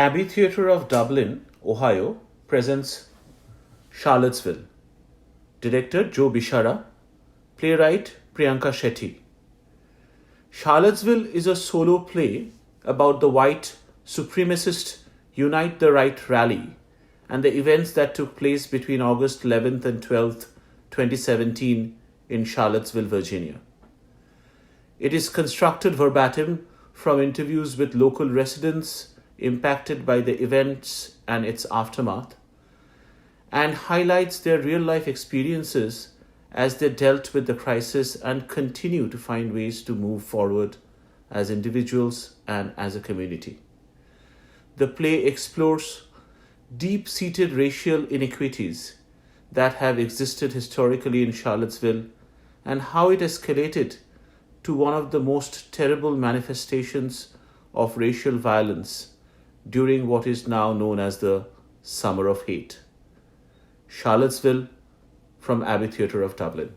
Abbey Theatre of Dublin, Ohio presents Charlottesville. Director Joe Bishara. Playwright Priyanka Shetty. Charlottesville is a solo play about the white supremacist Unite the Right rally and the events that took place between August 11th and 12th, 2017 in Charlottesville, Virginia. It is constructed verbatim from interviews with local residents impacted by the events and its aftermath, and highlights their real-life experiences as they dealt with the crisis and continue to find ways to move forward as individuals and as a community. The play explores deep-seated racial inequities that have existed historically in Charlottesville and how it escalated to one of the most terrible manifestations of racial violence during what is now known as the Summer of Hate. Charlottesville from Abbey Theatre of Dublin.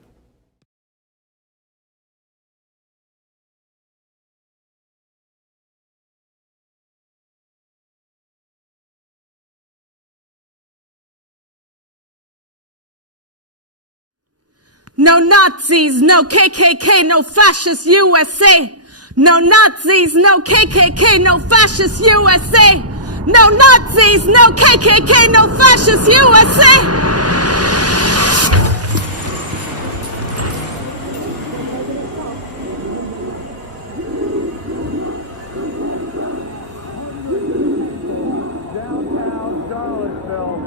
No Nazis, no KKK, no fascist USA. No Nazis, no KKK, no fascist USA. No Nazis, no KKK, no fascist USA. Downtown Charlottesville.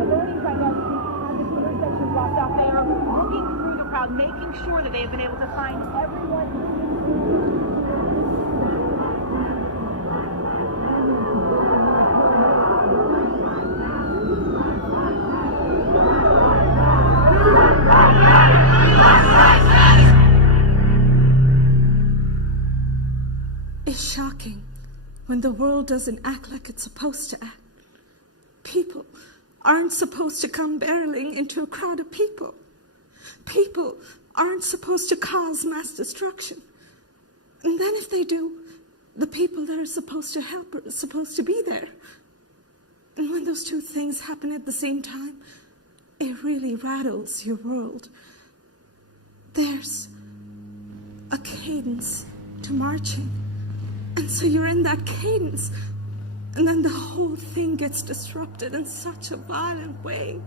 Authorities right now have this intersection blocked off. They are looking through the crowd, making sure that they have been able to find everyone. It's shocking when the world doesn't act like it's supposed to act. People aren't supposed to come barreling into a crowd of people. People aren't supposed to cause mass destruction. And then if they do, the people that are supposed to help are supposed to be there. And when those two things happen at the same time, it really rattles your world. There's a cadence to marching. And so you're in that cadence, and then the whole thing gets disrupted in such a violent way.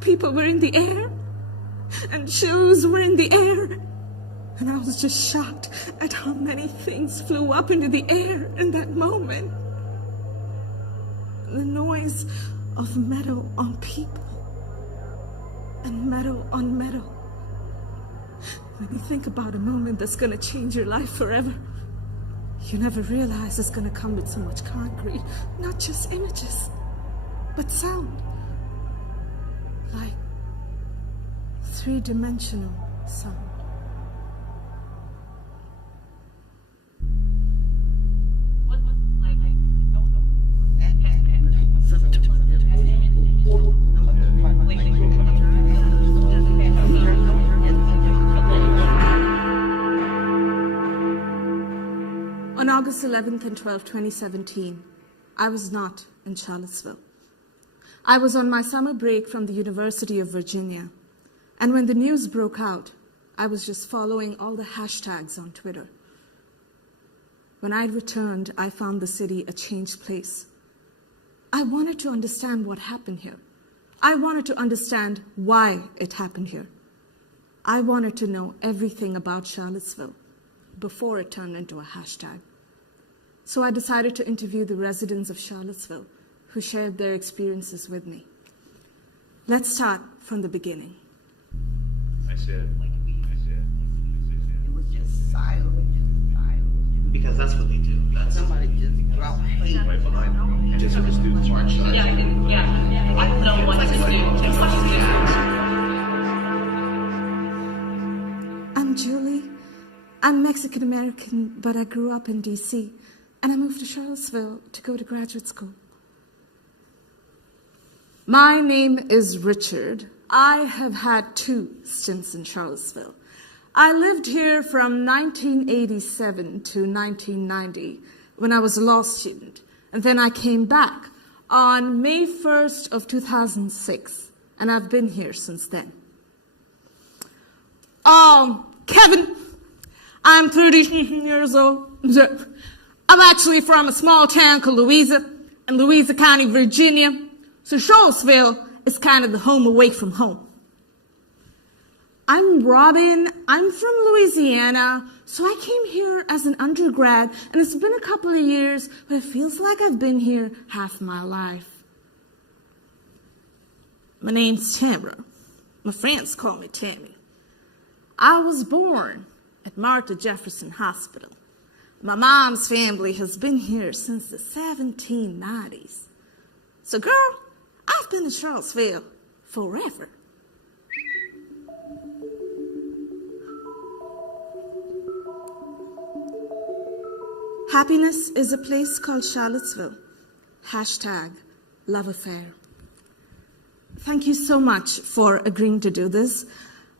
People were in the air, and shoes were in the air. And I was just shocked at how many things flew up into the air in that moment. The noise of metal on people, and metal on metal. When you think about a moment that's going to change your life forever, you never realize it's going to come with so much concrete, not just images, but sound. Like three-dimensional sound. On August 11th and 12th, 2017, I was not in Charlottesville. I was on my summer break from the University of Virginia, and when the news broke out, I was just following all the hashtags on Twitter. When I returned, I found the city a changed place. I wanted to understand what happened here. I wanted to understand why it happened here. I wanted to know everything about Charlottesville before it turned into a hashtag. So I decided to interview the residents of Charlottesville who shared their experiences with me. Let's start from the beginning. I said. It was just silent. Because that's what they do. That's Somebody just dropped hate. right behind me. Just for the students who aren't shy. Yeah, I don't know what to do. I'm Julie. I'm Mexican American, but I grew up in DC, and I moved to Charlottesville to go to graduate school. My name is Richard. I have had 2 stints in Charlottesville. I lived here from 1987 to 1990 when I was a law student. And then I came back on May 1st of 2006. And I've been here since then. Kevin, I'm 30 years old. I'm actually from a small town called Louisa, in Louisa County, Virginia. So Charlottesville is kind of the home away from home. I'm Robin. I'm from Louisiana. So I came here as an undergrad, and it's been a couple of years, but it feels like I've been here half my life. My name's Tamara. My friends call me Tammy. I was born at Martha Jefferson Hospital. My mom's family has been here since the 1790s. So, girl, I've been in Charlottesville forever. Happiness is a place called Charlottesville. #love affair. Thank you so much for agreeing to do this.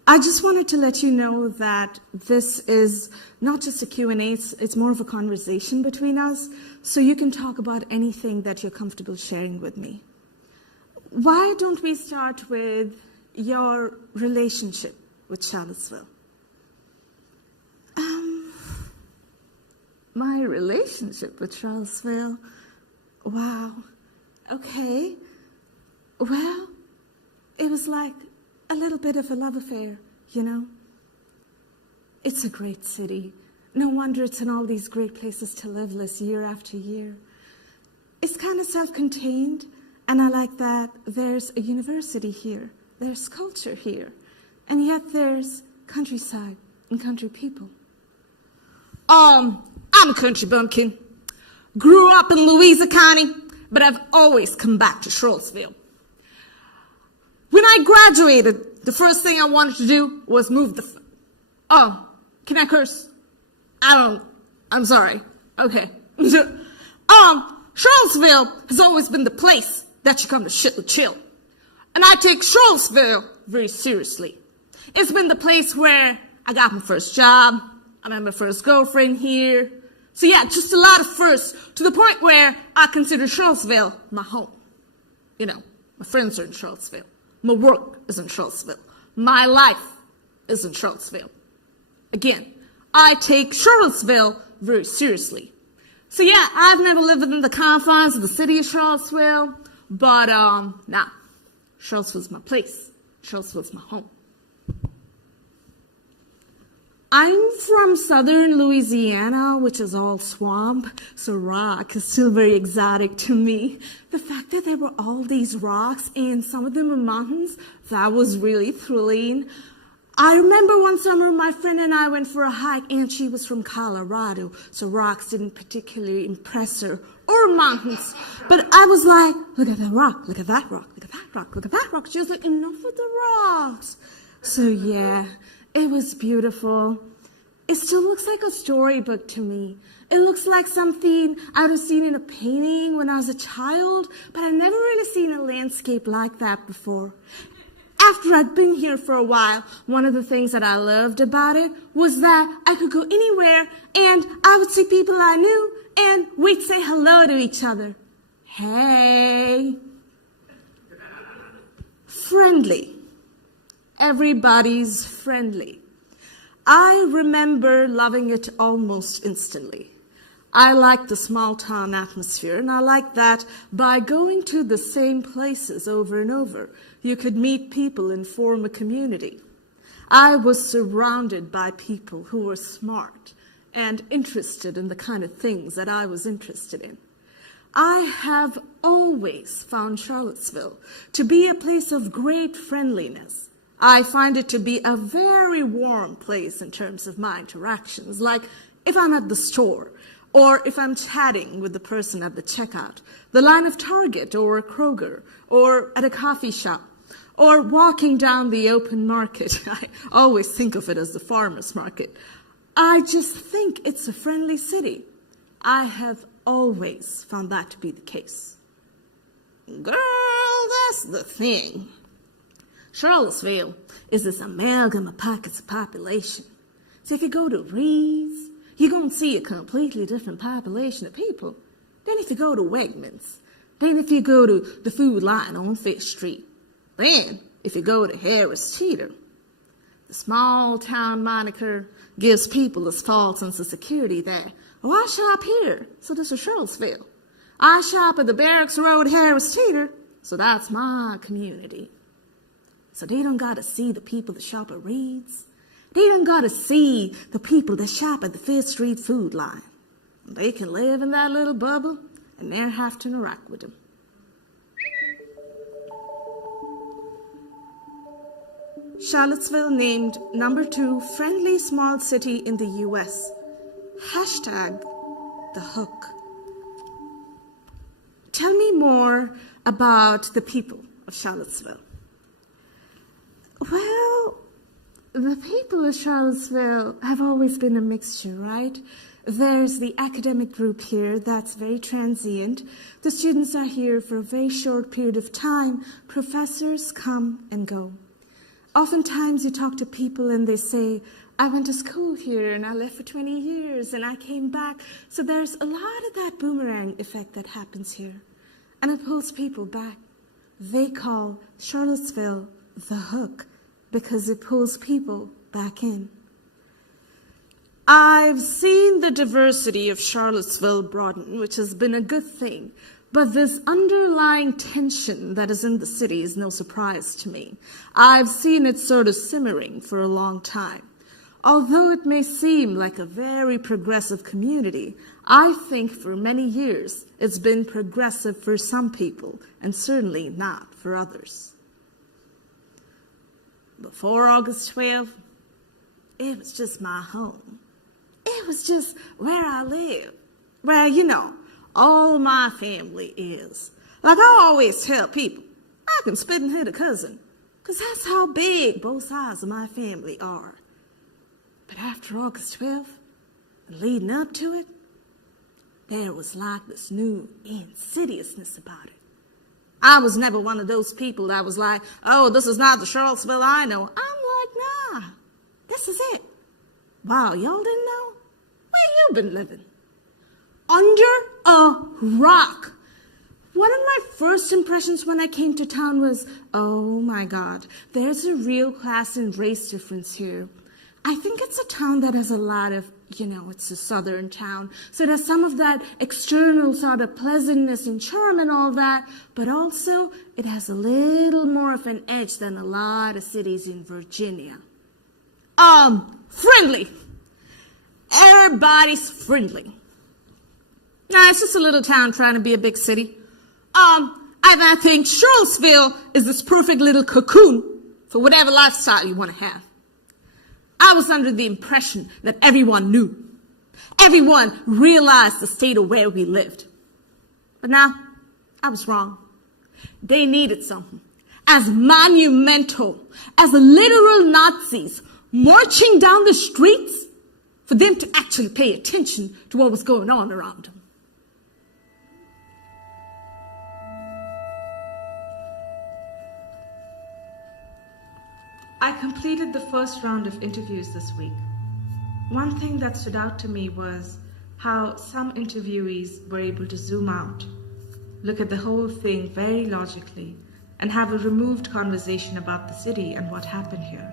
I just wanted to let you know that this is not just a Q&A, it's more of a conversation between us, so you can talk about anything that you're comfortable sharing with me. Why don't we start with your relationship with Charlottesville? My relationship with Charlottesville? Wow. Okay. Well, it was like a little bit of a love affair, you know? It's a great city. No wonder it's in all these great places to live list year after year. It's kind of self-contained, and I like that there's a university here, there's culture here, and yet there's countryside and country people. I'm a country bumpkin. Grew up in Louisa County, but I've always come back to Charlottesville. When I graduated, the first thing I wanted to do was move can I curse? I'm sorry. Okay. Charlottesville has always been the place that you come to chill. And I take Charlottesville very seriously. It's been the place where I got my first job. I met my first girlfriend here. So yeah, just a lot of firsts, to the point where I consider Charlottesville my home. You know, my friends are in Charlottesville. My work is in Charlottesville. My life is in Charlottesville. Again, I take Charlottesville very seriously. So yeah, I've never lived within the confines of the city of Charlottesville, but Charlottesville's my place. Charlottesville's my home. I'm from southern Louisiana, which is all swamp, so rock is still very exotic to me. The fact that there were all these rocks and some of them were mountains, that was really thrilling. I remember one summer my friend and I went for a hike, and she was from Colorado, so rocks didn't particularly impress her, or mountains. But I was like, look at that rock, look at that rock, look at that rock, look at that rock. She was like, enough with the rocks. So yeah, it was beautiful. It still looks like a storybook to me. It looks like something I would have seen in a painting when I was a child, but I've never really seen a landscape like that before. After I'd been here for a while, one of the things that I loved about it was that I could go anywhere and I would see people I knew and we'd say hello to each other. Hey. Friendly. Everybody's friendly. I remember loving it almost instantly. I like the small town atmosphere, and I like that by going to the same places over and over, you could meet people and form a community. I was surrounded by people who were smart and interested in the kind of things that I was interested in. I have always found Charlottesville to be a place of great friendliness. I find it to be a very warm place in terms of my interactions, like if I'm at the store, or if I'm chatting with the person at the checkout, the line of Target or a Kroger, or at a coffee shop, or walking down the open market. I always think of it as the farmer's market. I just think it's a friendly city. I have always found that to be the case. Girl, that's the thing. Charlottesville is this amalgam of pockets of population. So if you go to Reed's, you're going to see a completely different population of people than if you go to Wegmans, than if you go to the Food Line on Fifth Street, then if you go to Harris Teeter. The small town moniker gives people this false sense of security that, oh, I shop here, so this is Charlottesville. I shop at the Barracks Road Harris Teeter, so that's my community. So they don't got to see the people that shop at Reed's. They don't got to see the people that shop at the Fifth Street Food Line. They can live in that little bubble and never have to interact with them. Charlottesville named number 2 friendly small city in the U.S. Hashtag the hook. Tell me more about the people of Charlottesville. Well, the people of Charlottesville have always been a mixture, right? There's the academic group here that's very transient. The students are here for a very short period of time. Professors come and go. Oftentimes you talk to people and they say, I went to school here and I left for 20 years and I came back. So there's a lot of that boomerang effect that happens here. And it pulls people back. They call Charlottesville the hook because it pulls people back in. I've seen the diversity of Charlottesville broaden, which has been a good thing. But this underlying tension that is in the city is no surprise to me. I've seen it sort of simmering for a long time. Although it may seem like a very progressive community, I think for many years it's been progressive for some people and certainly not for others. Before August 12th, it was just my home. It was just where I live, where, all my family is. Like I always tell people, I can spit and hit a cousin, because that's how big both sides of my family are. But after August 12th, and leading up to it, there was like this new insidiousness about it. I was never one of those people that was like, oh, this is not the Charlottesville I know. I'm like, nah, this is it. Wow, y'all didn't know? Where you been living? Under a rock. One of my first impressions when I came to town was, oh my God, there's a real class and race difference here. I think it's a town that has a lot of, it's a southern town, so there's some of that external sort of pleasantness and charm and all that, but also it has a little more of an edge than a lot of cities in Virginia. Friendly. Everybody's friendly. Nah, it's just a little town trying to be a big city. I think Charlottesville is this perfect little cocoon for whatever lifestyle you want to have. I was under the impression that everyone knew. Everyone realized the state of where we lived. But now, I was wrong. They needed something as monumental as the literal Nazis marching down the streets for them to actually pay attention to what was going on around them. I completed the first round of interviews this week. One thing that stood out to me was how some interviewees were able to zoom out, look at the whole thing very logically, and have a removed conversation about the city and what happened here.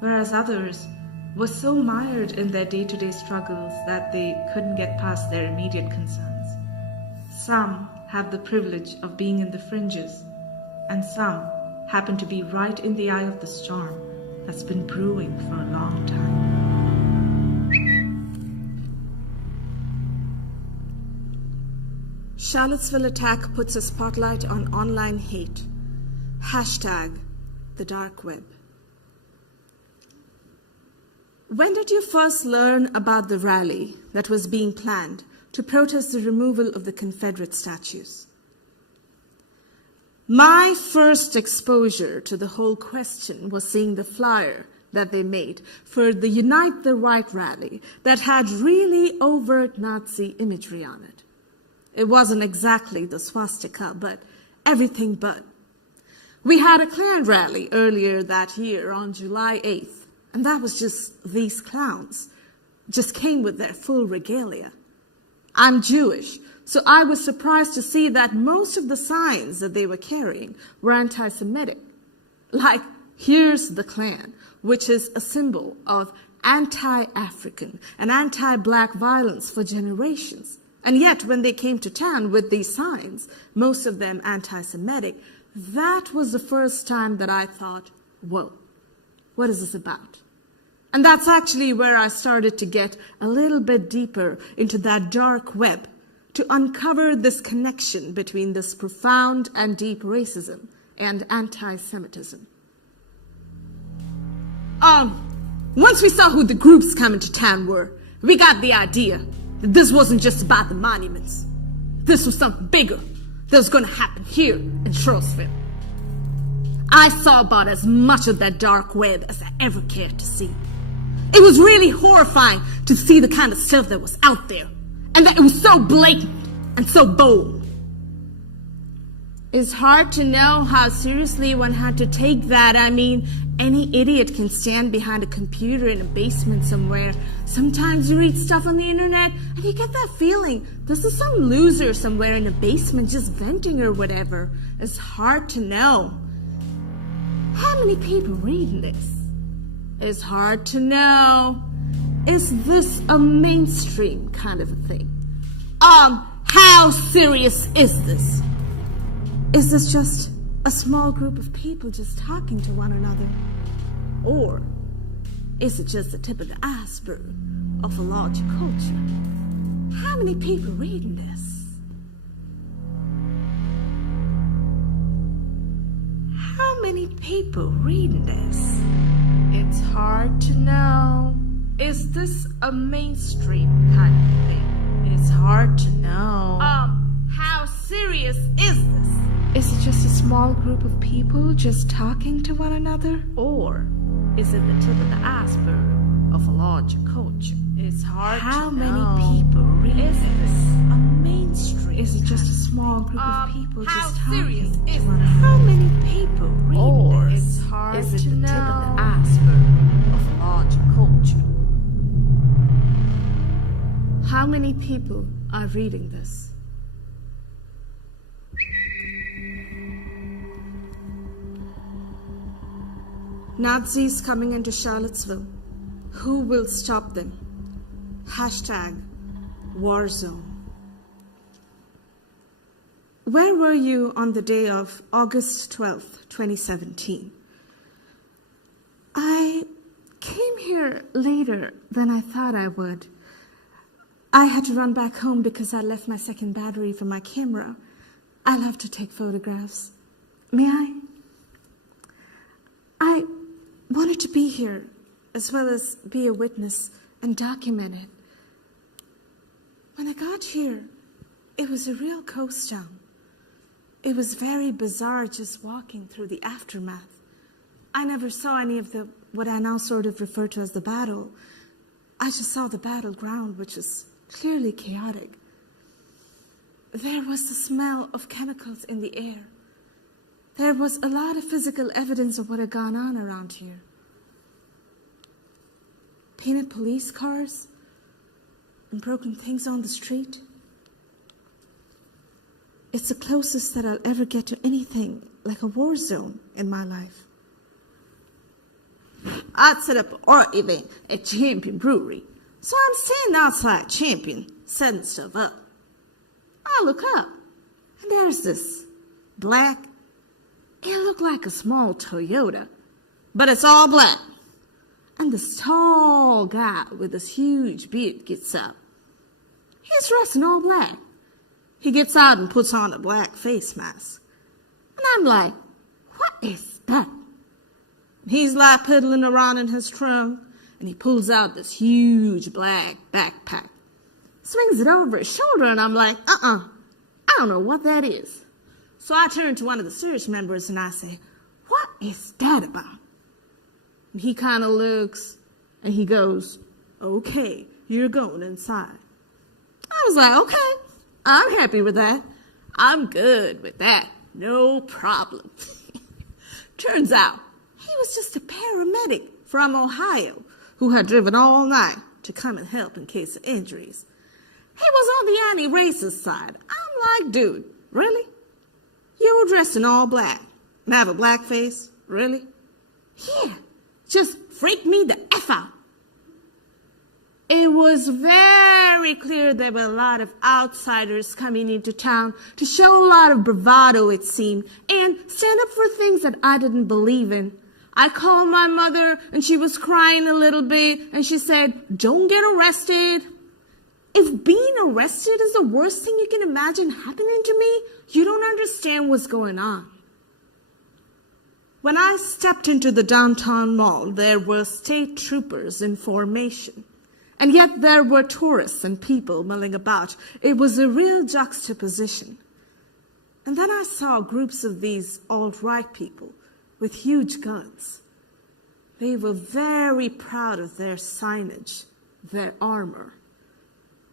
Whereas others were so mired in their day-to-day struggles that they couldn't get past their immediate concerns. Some have the privilege of being in the fringes, and some happen to be right in the eye of the storm that's been brewing for a long time. Charlottesville attack puts a spotlight on online hate. Hashtag the dark web. When did you first learn about the rally that was being planned to protest the removal of the Confederate statues? My first exposure to the whole question was seeing the flyer that they made for the Unite the Right rally that had really overt Nazi imagery on it. It wasn't exactly the swastika, but everything but. We had a Klan rally earlier that year on July 8th, And that was just these clowns. Just came with their full regalia. I'm Jewish, so I was surprised to see that most of the signs that they were carrying were anti-Semitic. Like, here's the Klan, which is a symbol of anti-African and anti-black violence for generations. And yet, when they came to town with these signs, most of them anti-Semitic, that was the first time that I thought, whoa, what is this about? And that's actually where I started to get a little bit deeper into that dark web to uncover this connection between this profound and deep racism and anti-Semitism. Once we saw who the groups coming to town were, we got the idea that this wasn't just about the monuments. This was something bigger that was going to happen here in Charlottesville. I saw about as much of that dark web as I ever cared to see. It was really horrifying to see the kind of stuff that was out there, and that it was so blatant and so bold. It's hard to know how seriously one had to take that. I mean, any idiot can stand behind a computer in a basement somewhere. Sometimes you read stuff on the internet and you get that feeling this is some loser somewhere in a basement just venting or whatever. It's hard to know. How many people reading this? It's hard to know. Is this a mainstream kind of a thing? How serious is this? Is this just a small group of people just talking to one another? Or is it just the tip of the iceberg of a larger culture? How many people reading this? How many people reading this? It's hard to know. Is this a mainstream kind of thing? It's hard to know. How serious is this? Is it just a small group of people just talking to one another? Or is it the tip of the iceberg of a larger culture? It's hard to know. How many people read this? A mainstream. Is it just a small group of people just talking to one another? How many people read this? It's hard to know. Is it the tip of the iceberg of a larger culture? How many people are reading this? Nazis coming into Charlottesville. Who will stop them? Hashtag Warzone. Where were you on the day of August 12th, 2017? I came here later than I thought I would. I had to run back home because I left my second battery for my camera. I love to take photographs. May I? I wanted to be here as well as be a witness and document it. When I got here, it was a real ghost town. It was very bizarre just walking through the aftermath. I never saw any of what I now sort of refer to as the battle. I just saw the battleground, which was clearly chaotic. There was the smell of chemicals in the air. There was a lot of physical evidence of what had gone on around here. Painted police cars and broken things on the street. It's the closest that I'll ever get to anything like a war zone in my life. I'd set up an art event at Champion Brewery, so I'm standing outside Champion, setting stuff up. I look up, and there's this black, it looked like a small Toyota, but it's all black. And this tall guy with this huge beard gets up. He's dressed in all black. He gets out and puts on a black face mask. And I'm like, what is that? He's like piddling around in his trunk, and he pulls out this huge black backpack, swings it over his shoulder, and I'm like, I don't know what that is. So I turn to one of the search members and I say, what is that about? And he kind of looks and he goes, okay, you're going inside. I was like, okay, I'm happy with that. I'm good with that. No problem. Turns out he was just a paramedic from Ohio who had driven all night to come and help in case of injuries. He was on the anti-racist side. I'm like, dude, really? You were dressed in all black and have a black face? Really? Yeah, just freaked me the F out. It was very clear there were a lot of outsiders coming into town to show a lot of bravado, it seemed, and stand up for things that I didn't believe in. I called my mother, and she was crying a little bit, and she said, "Don't get arrested." If being arrested is the worst thing you can imagine happening to me, you don't understand what's going on. When I stepped into the downtown mall, there were state troopers in formation. And yet there were tourists and people milling about. It was a real juxtaposition. And then I saw groups of these alt-right people with huge guns. They were very proud of their signage, their armor.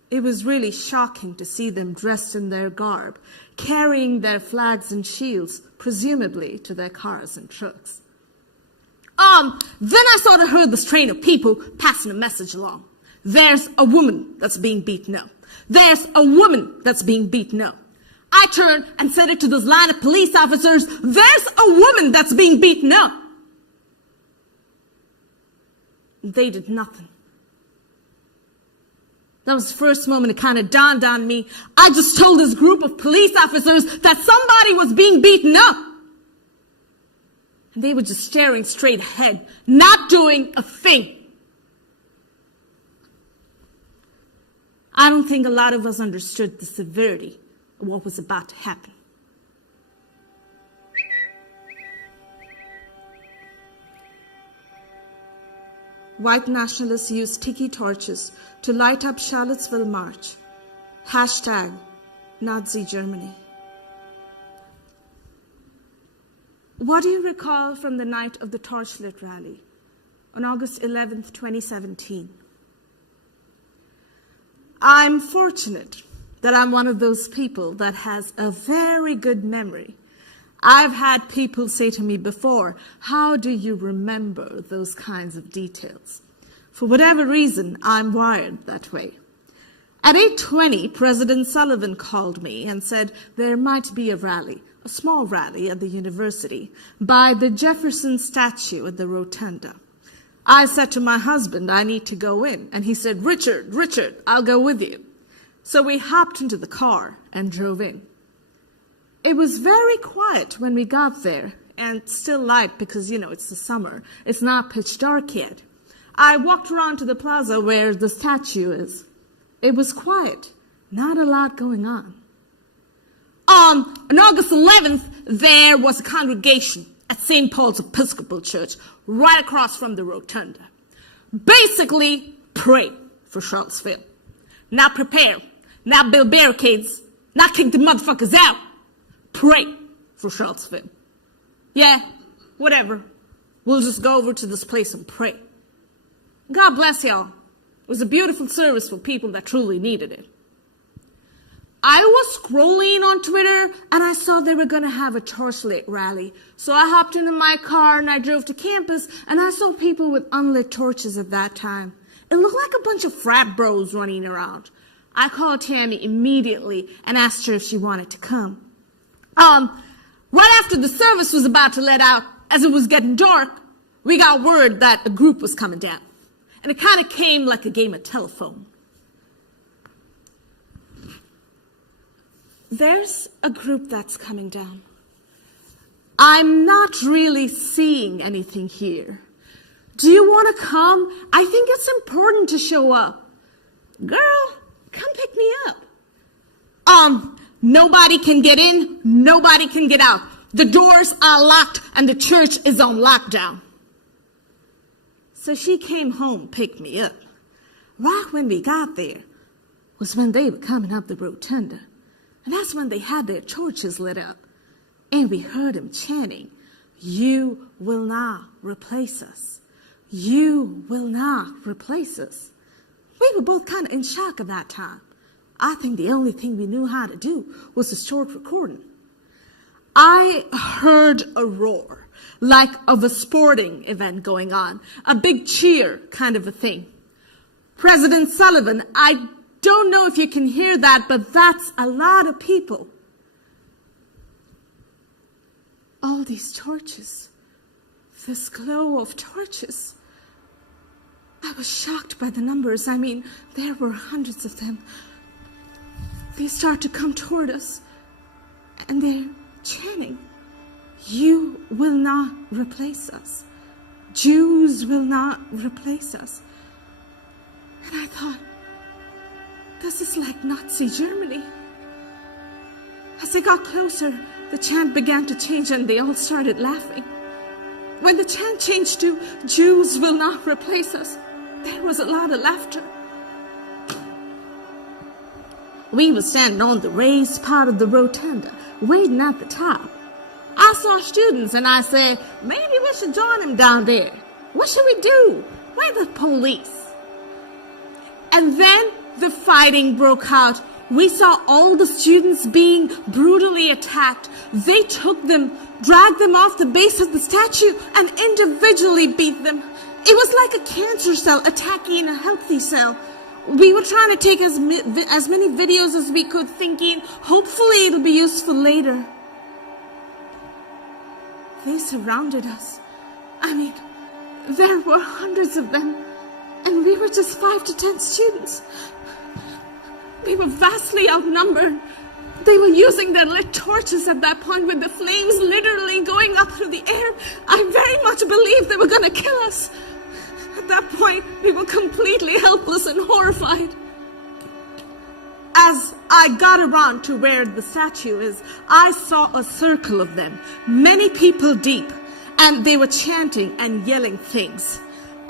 It was really shocking to see them dressed in their garb, carrying their flags and shields, presumably to their cars and trucks. Then I sort of heard this train of people passing a message along. There's a woman that's being beaten up. There's a woman that's being beaten up. I turned and said it to this line of police officers. There's a woman that's being beaten up. They did nothing. That was the first moment it kind of dawned on me. I just told this group of police officers that somebody was being beaten up. And they were just staring straight ahead, not doing a thing. I don't think a lot of us understood the severity of what was about to happen. White nationalists used tiki torches to light up Charlottesville March. # Nazi Germany. What do you recall from the night of the Torchlit Rally on August 11th, 2017? I'm fortunate that I'm one of those people that has a very good memory. I've had people say to me before, how do you remember those kinds of details? For whatever reason, I'm wired that way. At 8:20, President Sullivan called me and said there might be a rally, a small rally at the university, by the Jefferson statue at the rotunda. I said to my husband, I need to go in. And he said, Richard, I'll go with you. So we hopped into the car and drove in. It was very quiet when we got there, and still light because, it's the summer. It's not pitch dark yet. I walked around to the plaza where the statue is. It was quiet, not a lot going on. On August 11th, there was a congregation at St. Paul's Episcopal Church, right across from the rotunda. Basically, pray for Charlottesville. Not prepare, not build barricades, not kick the motherfuckers out. Pray for Charlottesville. Yeah, whatever. We'll just go over to this place and pray. God bless y'all. It was a beautiful service for people that truly needed it. I was scrolling on Twitter and I saw they were going to have a torchlit rally. So I hopped into my car and I drove to campus and I saw people with unlit torches at that time. It looked like a bunch of frat bros running around. I called Tammy immediately and asked her if she wanted to come. Right after the service was about to let out, as it was getting dark, we got word that a group was coming down. And it kind of came like a game of telephone. There's a group that's coming down. I'm not really seeing anything here. Do you want to come? I think it's important to show up. Girl, come pick me up. Nobody can get in, nobody can get out. The doors are locked and the church is on lockdown. So she came home, picked me up. Right when we got there was when they were coming up the rotunda. And that's when they had their torches lit up. And we heard them chanting, "You will not replace us. You will not replace us." We were both kind of in shock at that time. I think the only thing we knew how to do was a short recording. I heard a roar, like of a sporting event going on, a big cheer kind of a thing. President Sullivan, I don't know if you can hear that, but that's a lot of people. All these torches, this glow of torches. I was shocked by the numbers. I mean, there were hundreds of them. They start to come toward us, and they're chanting, "You will not replace us. Jews will not replace us." And I thought, this is like Nazi Germany. As I got closer, the chant began to change and they all started laughing. When the chant changed to "Jews will not replace us," there was a lot of laughter. We were standing on the raised part of the rotunda, waiting at the top. I saw students and I said, maybe we should join them down there. What should we do? We're the police. And then the fighting broke out. We saw all the students being brutally attacked. They took them, dragged them off the base of the statue, and individually beat them. It was like a cancer cell attacking a healthy cell. We were trying to take as many videos as we could, thinking, hopefully it'll be useful later. They surrounded us. I mean, there were hundreds of them, and we were just 5 to 10 students. We were vastly outnumbered. They were using their lit torches at that point with the flames literally going up through the air. I very much believed they were going to kill us. At that point, we were completely helpless and horrified. As I got around to where the statue is, I saw a circle of them, many people deep, and they were chanting and yelling things.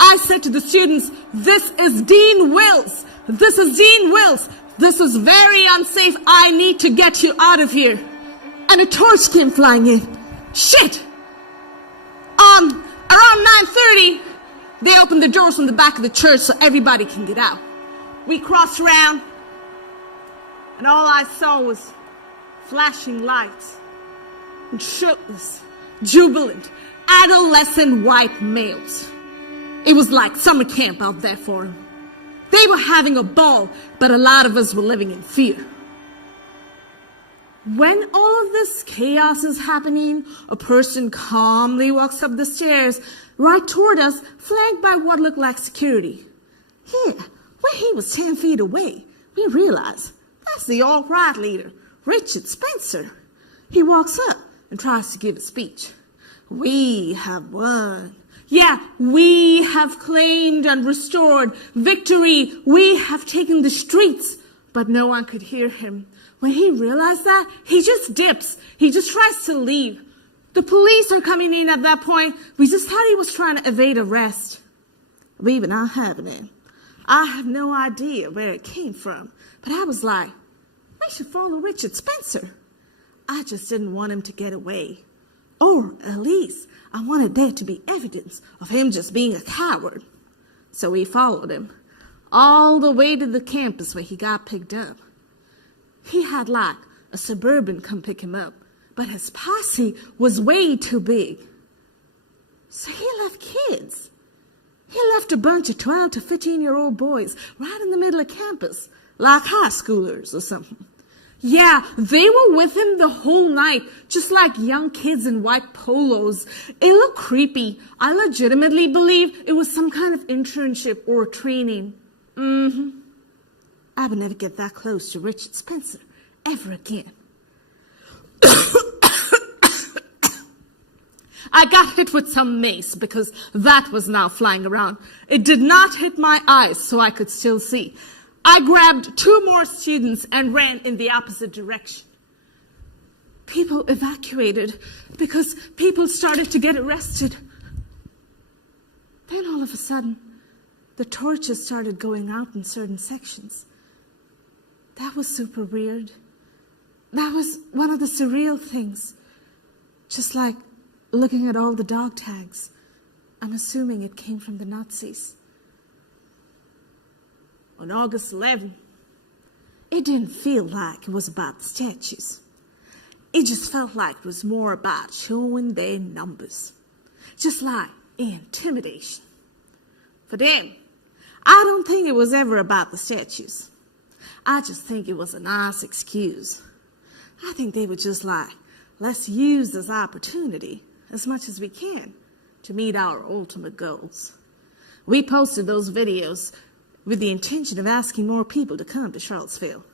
I said to the students, "This is Dean Wills. This is Dean Wills. This is very unsafe. I need to get you out of here." And a torch came flying in. Shit! Around 9:30, they opened the doors from the back of the church so everybody can get out. We crossed around, and all I saw was flashing lights and shirtless, jubilant, adolescent white males. It was like summer camp out there for them. They were having a ball, but a lot of us were living in fear. When all of this chaos is happening, a person calmly walks up the stairs right toward us, flanked by what looked like security. Here, when he was 10 feet away, we realized that's the alt-right leader, Richard Spencer. He walks up and tries to give a speech. "We have won. Yeah, we have claimed and restored victory. We have taken the streets." But no one could hear him. When he realized that, he just dips. He just tries to leave. The police are coming in at that point. We just thought he was trying to evade arrest. We were not having it. I have no idea where it came from, but I was like, we should follow Richard Spencer. I just didn't want him to get away. Or at least I wanted there to be evidence of him just being a coward. So we followed him all the way to the campus where he got picked up. He had like a Suburban come pick him up, but his posse was way too big. So he left kids. He left a bunch of 12 to 15-year-old boys right in the middle of campus, like high schoolers or something. Yeah, they were with him the whole night, just like young kids in white polos. It looked creepy. I legitimately believe it was some kind of internship or training. I would never get that close to Richard Spencer ever again. I got hit with some mace because that was now flying around. It did not hit my eyes so I could still see. I grabbed 2 more students and ran in the opposite direction. People evacuated because people started to get arrested. Then all of a sudden, the torches started going out in certain sections. That was super weird. That was one of the surreal things. Just like looking at all the dog tags. I'm assuming it came from the Nazis. On August 11th, it didn't feel like it was about the statues. It just felt like it was more about showing their numbers. just like intimidation. For them, I don't think it was ever about the statues. I just think it was a nice excuse. I think they were just like, let's use this opportunity as much as we can to meet our ultimate goals. We posted those videos with the intention of asking more people to come to Charlottesville.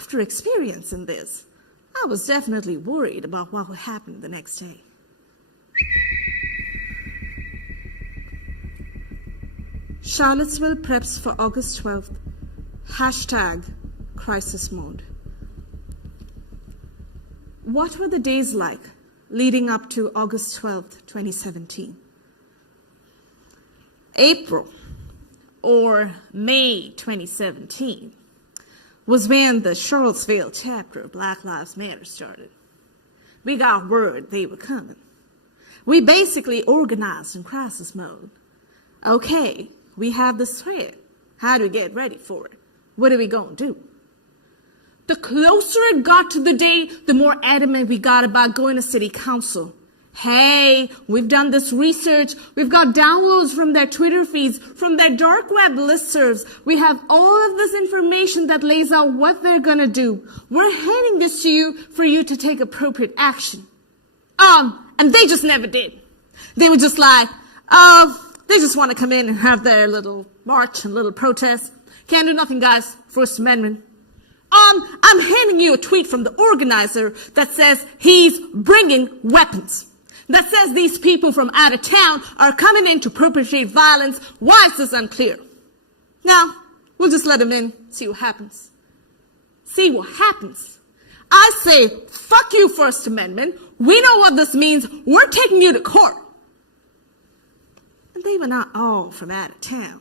After experiencing this, I was definitely worried about what would happen the next day. Charlottesville preps for August 12th. #crisis mode. What were the days like leading up to August 12th, 2017? April or May 2017 was when the Charlottesville chapter of Black Lives Matter started. We got word they were coming. We basically organized in crisis mode. Okay, we have this threat. How do we get ready for it? What are we going to do? The closer it got to the day, the more adamant we got about going to city council. Hey, we've done this research. We've got downloads from their Twitter feeds, from their dark web listservs. We have all of this information that lays out what they're going to do. We're handing this to you for you to take appropriate action. And they just never did. They were just like, they just want to come in and have their little march and little protest. Can't do nothing, guys. First Amendment. I'm handing you a tweet from the organizer that says he's bringing weapons. That says these people from out of town are coming in to perpetrate violence. Why is this unclear? Now, we'll just let them in, see what happens. See what happens. I say, fuck you, First Amendment. We know what this means. We're taking you to court. And they were not all from out of town.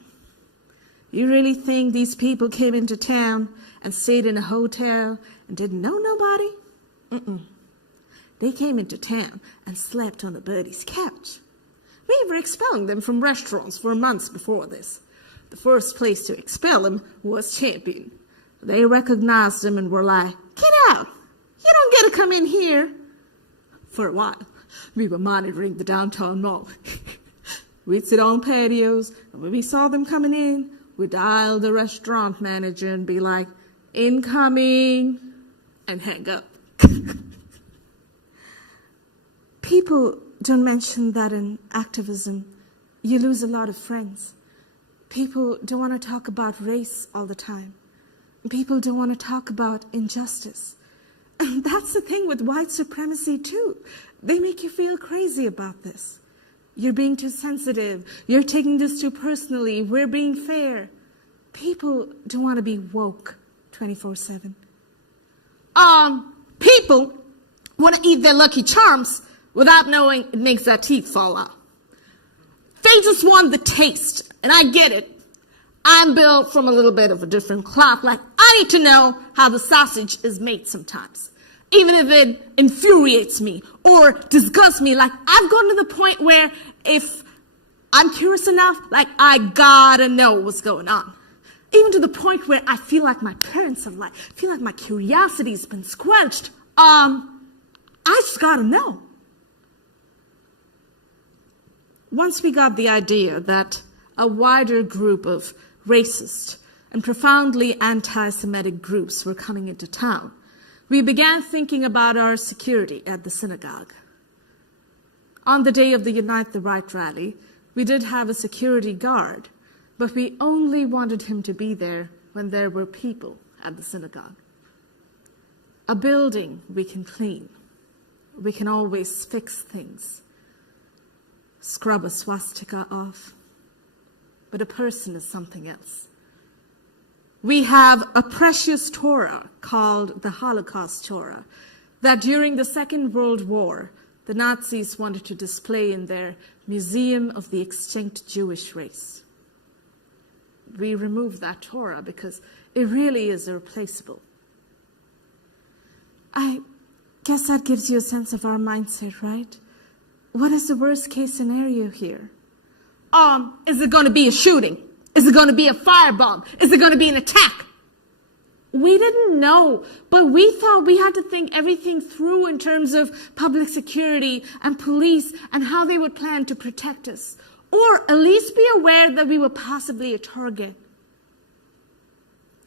You really think these people came into town and stayed in a hotel and didn't know nobody? They came into town and slept on a birdie's couch. We were expelling them from restaurants for months before this. The first place to expel them was Champion. They recognized them and were like, get out. You don't get to come in here. For a while, we were monitoring the downtown mall. We'd sit on patios, and when we saw them coming in, we'd dial the restaurant manager and be like, incoming, and hang up. People don't mention that in activism, you lose a lot of friends. People don't want to talk about race all the time. People don't want to talk about injustice. And that's the thing with white supremacy too. They make you feel crazy about this. You're being too sensitive. You're taking this too personally. We're being fair. People don't want to be woke 24/7. People want to eat their Lucky Charms without knowing it makes their teeth fall out. They just want the taste, and I get it. I'm built from a little bit of a different cloth. Like, I need to know how the sausage is made sometimes, even if it infuriates me or disgusts me. Like, I've gotten to the point where if I'm curious enough, like, I gotta know what's going on. Even to the point where I feel like my parents have feel like my curiosity's been squelched. I just gotta know. Once we got the idea that a wider group of racist and profoundly anti-Semitic groups were coming into town, we began thinking about our security at the synagogue. On the day of the Unite the Right rally, we did have a security guard, but we only wanted him to be there when there were people at the synagogue. A building we can clean. We can always fix things. Scrub a swastika off. But a person is something else. We have a precious Torah called the Holocaust Torah that during the Second World War, the Nazis wanted to display in their Museum of the Extinct Jewish Race. We removed that Torah because it really is irreplaceable. I guess that gives you a sense of our mindset, right? What is the worst case scenario here? Is it going to be a shooting? Is it going to be a firebomb? Is it going to be an attack? We didn't know, but we thought we had to think everything through in terms of public security and police and how they would plan to protect us, or at least be aware that we were possibly a target.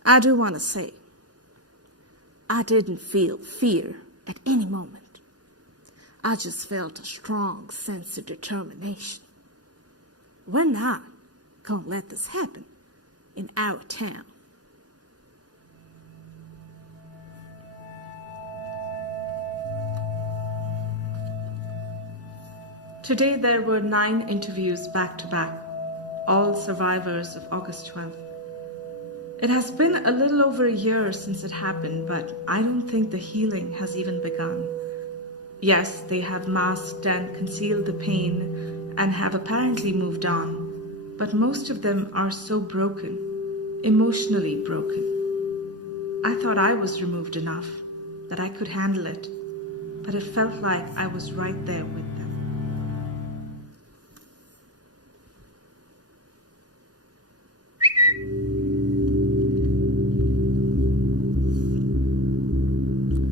I do want to say, I didn't feel fear at any moment. I just felt a strong sense of determination. We're not going to let this happen in our town. Today there were 9 interviews back to back, all survivors of August 12th. It has been a little over a year since it happened, but I don't think the healing has even begun. Yes, they have masked and concealed the pain and have apparently moved on, but most of them are so broken, emotionally broken. I thought I was removed enough, that I could handle it, but it felt like I was right there with them.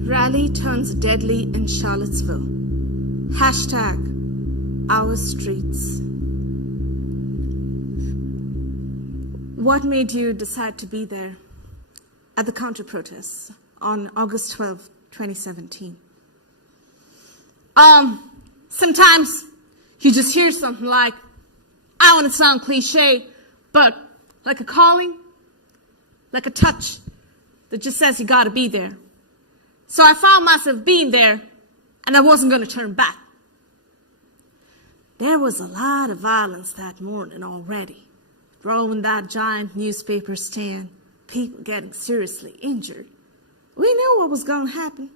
Rally turns deadly in Charlottesville. # our streets. What made you decide to be there at the counter-protests on August 12, 2017? Sometimes you just hear something like, I want to sound cliche, but like a calling, like a touch that just says you gotta be there. So I found myself being there, and I wasn't going to turn back. There was a lot of violence that morning already. Throwing that giant newspaper stand, people getting seriously injured. We knew what was going to happen.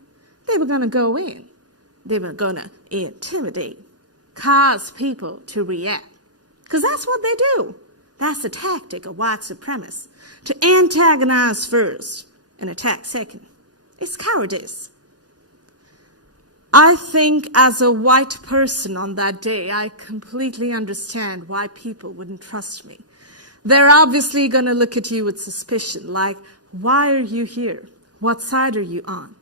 They were going to go in. They were going to intimidate, cause people to react. Because that's what they do. That's the tactic of white supremacists, to antagonize first and attack second. It's cowardice. I think as a white person on that day, I completely understand why people wouldn't trust me. They're obviously going to look at you with suspicion, like, why are you here? What side are you on?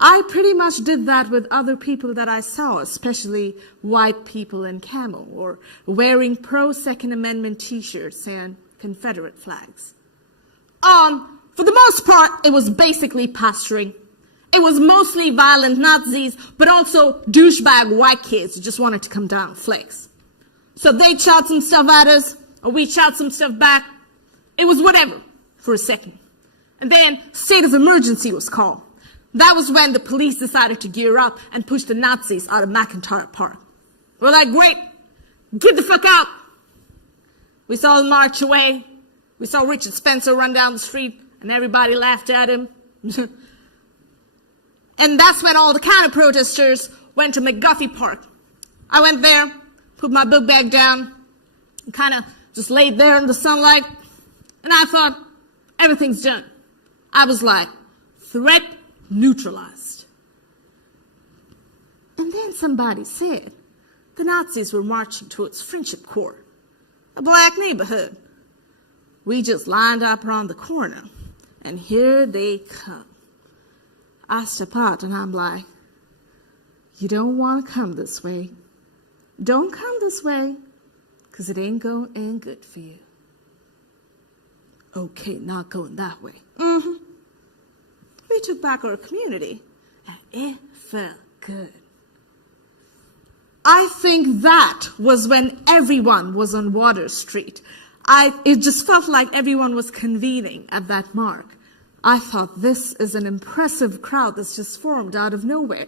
I pretty much did that with other people that I saw, especially white people in camo or wearing pro-Second Amendment t-shirts and Confederate flags. For the most part, it was basically posturing. It was mostly violent Nazis, but also douchebag white kids who just wanted to come down and flex. So they'd shout some stuff at us, or we'd shout some stuff back. It was whatever for a second. And then state of emergency was called. That was when the police decided to gear up and push the Nazis out of McIntyre Park. We're like, great, get the fuck out. We saw them march away. We saw Richard Spencer run down the street. And everybody laughed at him. And that's when all the counter-protesters went to McGuffey Park. I went there, put my book bag down, and kind of just laid there in the sunlight. And I thought, everything's done. I was like, threat neutralized. And then somebody said the Nazis were marching towards Friendship Court, a black neighborhood. We just lined up around the corner. And here they come. I step out and I'm like, you don't want to come this way. Don't come this way, because it ain't going to end good for you. Okay, not going that way. We took back our community, and it felt good. I think that was when everyone was on Water Street. It just felt like everyone was convening at that mark. I thought, this is an impressive crowd that's just formed out of nowhere.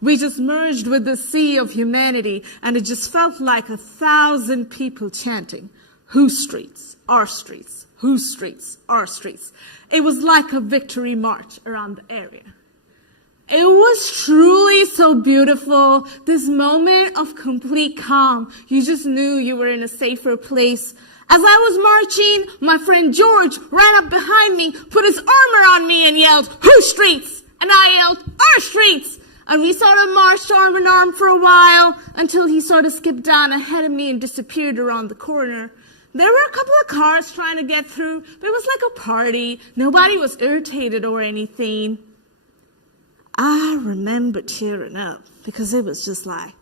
We just merged with the sea of humanity, and it just felt like 1,000 people chanting, whose streets? Our streets. Whose streets? Our streets. It was like a victory march around the area. It was truly so beautiful, this moment of complete calm. You just knew you were in a safer place. As I was marching, my friend George ran up behind me, put his armor on me and yelled, whose streets? And I yelled, our streets! And we sort of marched arm in arm for a while until he sort of skipped down ahead of me and disappeared around the corner. There were a couple of cars trying to get through, but it was like a party. Nobody was irritated or anything. I remember cheering up because it was just like,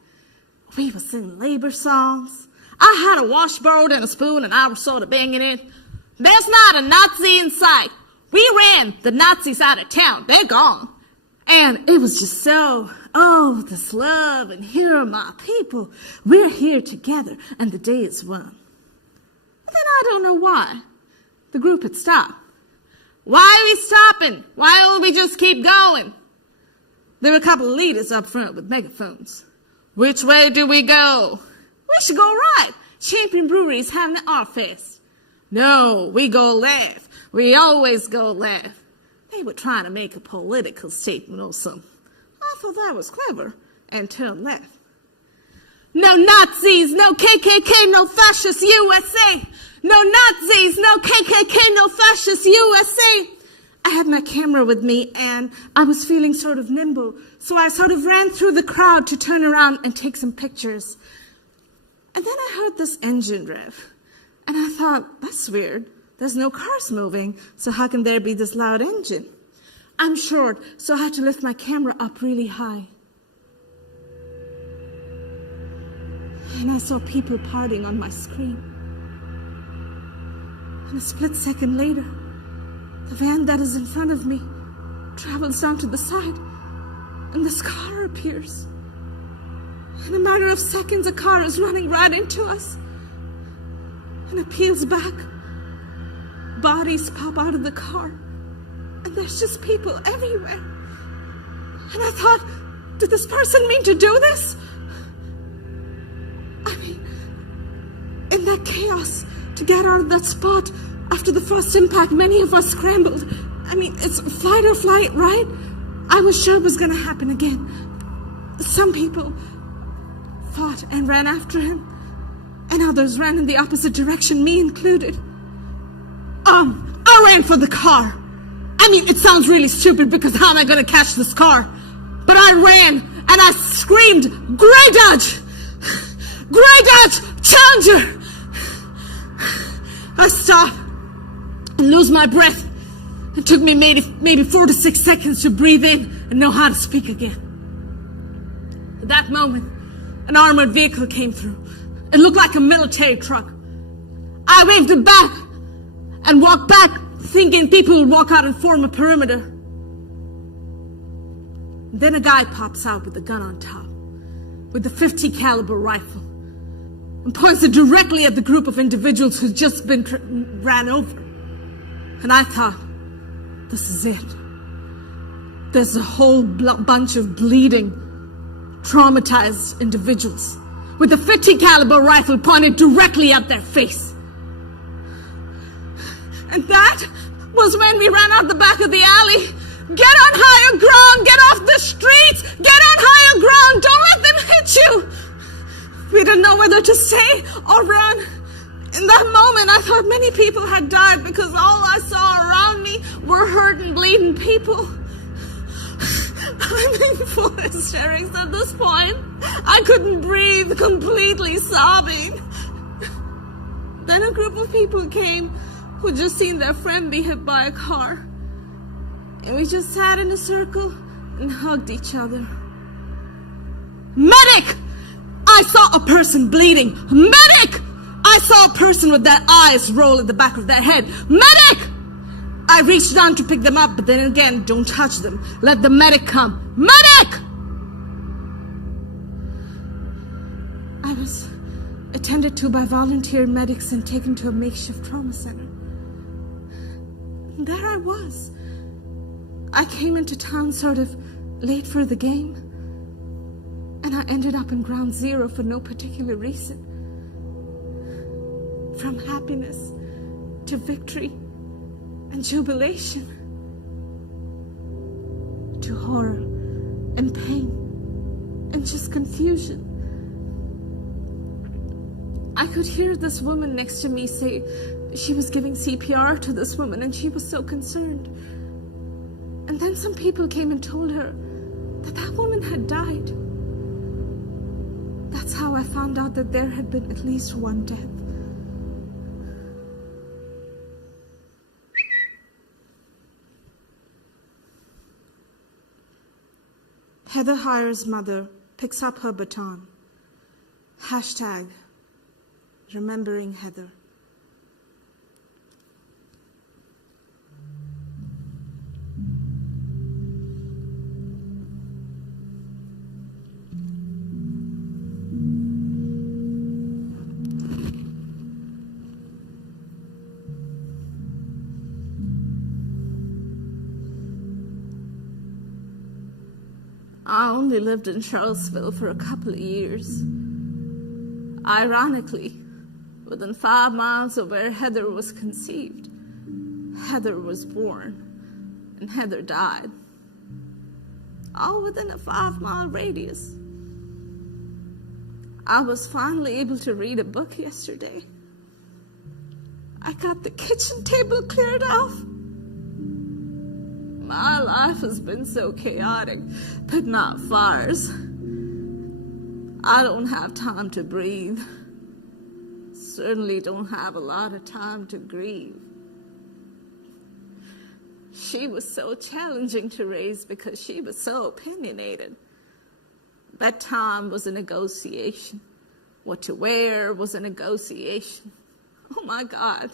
we were singing labor songs. I had a washboard and a spoon and I was sort of banging it. There's not a Nazi in sight. We ran the Nazis out of town. They're gone. And it was just so, oh, this love, and here are my people. We're here together, and the day is won. But then I don't know why. The group had stopped. Why are we stopping? Why don't we just keep going? There were a couple of leaders up front with megaphones. Which way do we go? We should go right. Champion Brewery is having an art fest. No, we go left. We always go left. They were trying to make a political statement or something. I thought that was clever and turned left. No Nazis, no KKK, no fascist USA. No Nazis, no KKK, no fascist USA. I had my camera with me and I was feeling sort of nimble. So I sort of ran through the crowd to turn around and take some pictures. And then I heard this engine rev. And I thought, that's weird. There's no cars moving, so how can there be this loud engine? I'm short, so I had to lift my camera up really high. And I saw people partying on my screen. And a split second later, the van that is in front of me travels down to the side, and this car appears. In a matter of seconds, a car is running right into us, and it peels back. Bodies pop out of the car, and there's just people everywhere. And I thought, did this person mean to do this? I mean, in that chaos, to get out of that spot, after the first impact, many of us scrambled. I mean, it's fight or flight, right? I was sure it was going to happen again. Some people fought and ran after him, and others ran in the opposite direction, me included. I ran for the car. I mean, it sounds really stupid because how am I going to catch this car? But I ran and I screamed, Grey Dodge! Grey Dodge! Challenger! I stopped and lose my breath. It took me maybe 4 to 6 seconds to breathe in and know how to speak again. At that moment, an armored vehicle came through. It looked like a military truck. I waved it back and walked back, thinking people would walk out and form a perimeter. Then a guy pops out with a gun on top, with a .50 caliber rifle, and points it directly at the group of individuals who'd just been ran over. And I thought, this is it. There's a whole bunch of bleeding, traumatized individuals with a .50 caliber rifle pointed directly at their face. And that was when we ran out the back of the alley. Get on higher ground, get off the streets, get on higher ground, don't let them hit you. We didn't know whether to stay or run. In that moment, I thought many people had died because all I saw around me were hurt and bleeding people. I'm in full hysterics at this point. I couldn't breathe, completely sobbing. Then a group of people came who'd just seen their friend be hit by a car. And we just sat in a circle and hugged each other. Medic! I saw a person bleeding. Medic! I saw a person with their eyes roll at the back of their head. Medic! I reached down to pick them up, but then again, don't touch them. Let the medic come. Medic! I was attended to by volunteer medics and taken to a makeshift trauma center. And there I was. I came into town sort of late for the game, and I ended up in ground zero for no particular reason. From happiness to victory and jubilation to horror and pain and just confusion. I could hear this woman next to me say she was giving CPR to this woman and she was so concerned. And then some people came and told her that that woman had died. That's how I found out that there had been at least one death. Heather Heyer's mother picks up her baton. Hashtag remembering Heather. I only lived in Charlottesville for a couple of years. Ironically, within 5 miles of where Heather was conceived, Heather was born, and Heather died. All within a 5-mile radius. I was finally able to read a book yesterday. I got the kitchen table cleared off. My life has been so chaotic, but not Fire's. I don't have time to breathe. Certainly don't have a lot of time to grieve. She was so challenging to raise because she was so opinionated. Bedtime was a negotiation. What to wear was a negotiation. Oh my God.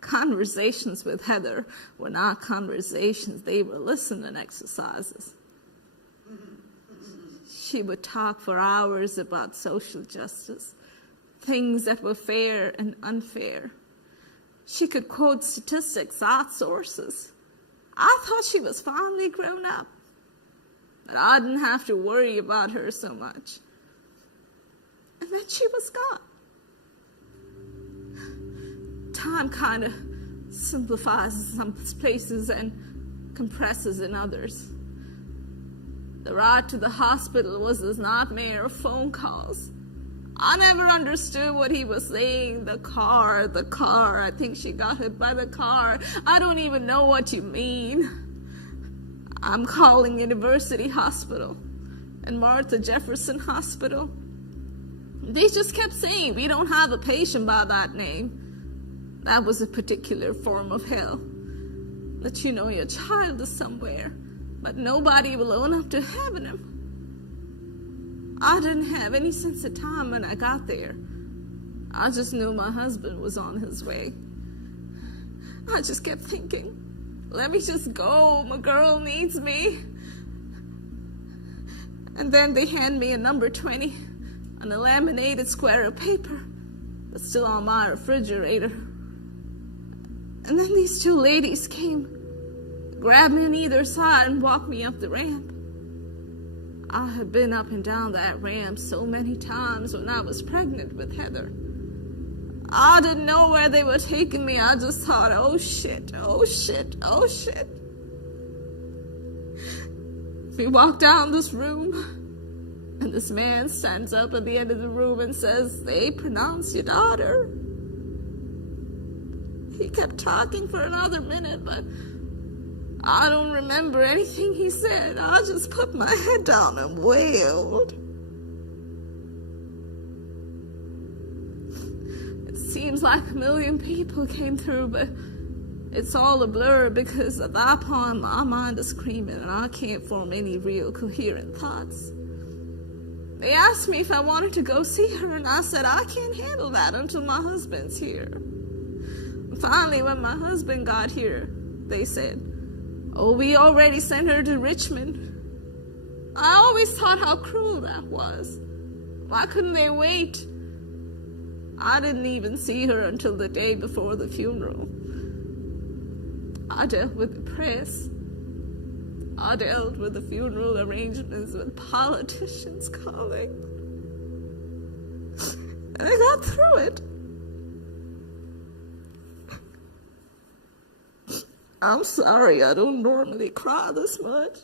Conversations with Heather were not conversations, they were listening exercises. She would talk for hours about social justice, things that were fair and unfair. She could quote statistics, not sources. I thought she was finally grown up, but I didn't have to worry about her so much. And then she was gone. Time kind of simplifies in some places and compresses in others. The ride to the hospital was this nightmare of phone calls. I never understood what he was saying. The car, I think she got hit by the car. I don't even know what you mean. I'm calling University Hospital and Martha Jefferson Hospital. They just kept saying, we don't have a patient by that name. That was a particular form of hell. That you know your child is somewhere, but nobody will own up to having him. I didn't have any sense of time when I got there. I just knew my husband was on his way. I just kept thinking, let me just go, my girl needs me. And then they hand me a number 20 on a laminated square of paper that's still on my refrigerator. And then these 2 ladies came, grabbed me on either side and walked me up the ramp. I had been up and down that ramp so many times when I was pregnant with Heather. I didn't know where they were taking me. I just thought, oh shit, oh shit, oh shit. We walk down this room, and this man stands up at the end of the room and says, they pronounce your daughter. He kept talking for another minute, but I don't remember anything he said. I just put my head down and wailed. It seems like a million people came through, but it's all a blur because at that point my mind is screaming and I can't form any real coherent thoughts. They asked me if I wanted to go see her, and I said I can't handle that until my husband's here. Finally, when my husband got here, they said, oh, we already sent her to Richmond. I always thought how cruel that was. Why couldn't they wait? I didn't even see her until the day before the funeral. I dealt with the press. I dealt with the funeral arrangements with politicians calling. And I got through it. I'm sorry, I don't normally cry this much.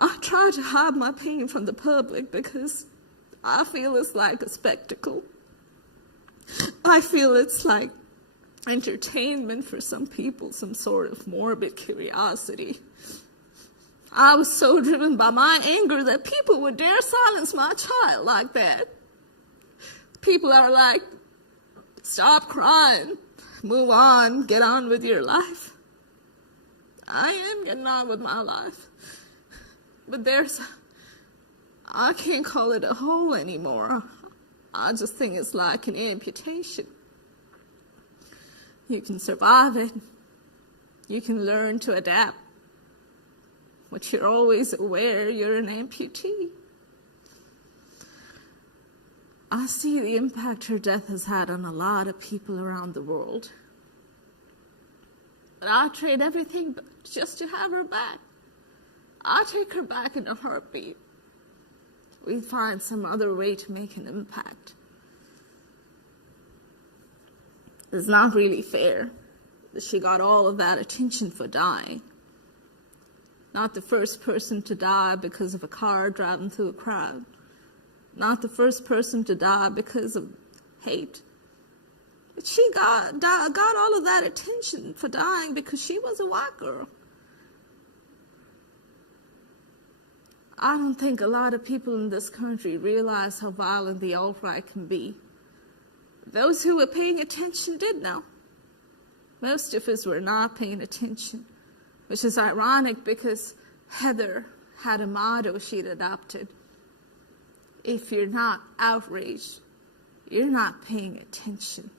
I try to hide my pain from the public because I feel it's like a spectacle. I feel it's like entertainment for some people, some sort of morbid curiosity. I was so driven by my anger that people would dare silence my child like that. People are like, stop crying. Move on, get on with your life. I am getting on with my life. But I can't call it a hole anymore. I just think it's like an amputation. You can survive it. You can learn to adapt. But you're always aware you're an amputee. I see the impact her death has had on a lot of people around the world. But I'd trade everything just to have her back. I'll take her back in a heartbeat. We'd find some other way to make an impact. It's not really fair that she got all of that attention for dying. Not the first person to die because of a car driving through a crowd. Not the first person to die because of hate. But she got all of that attention for dying because she was a white girl. I don't think a lot of people in this country realize how violent the alt-right can be. Those who were paying attention did know. Most of us were not paying attention, which is ironic because Heather had a motto she'd adopted. If you're not outraged, you're not paying attention.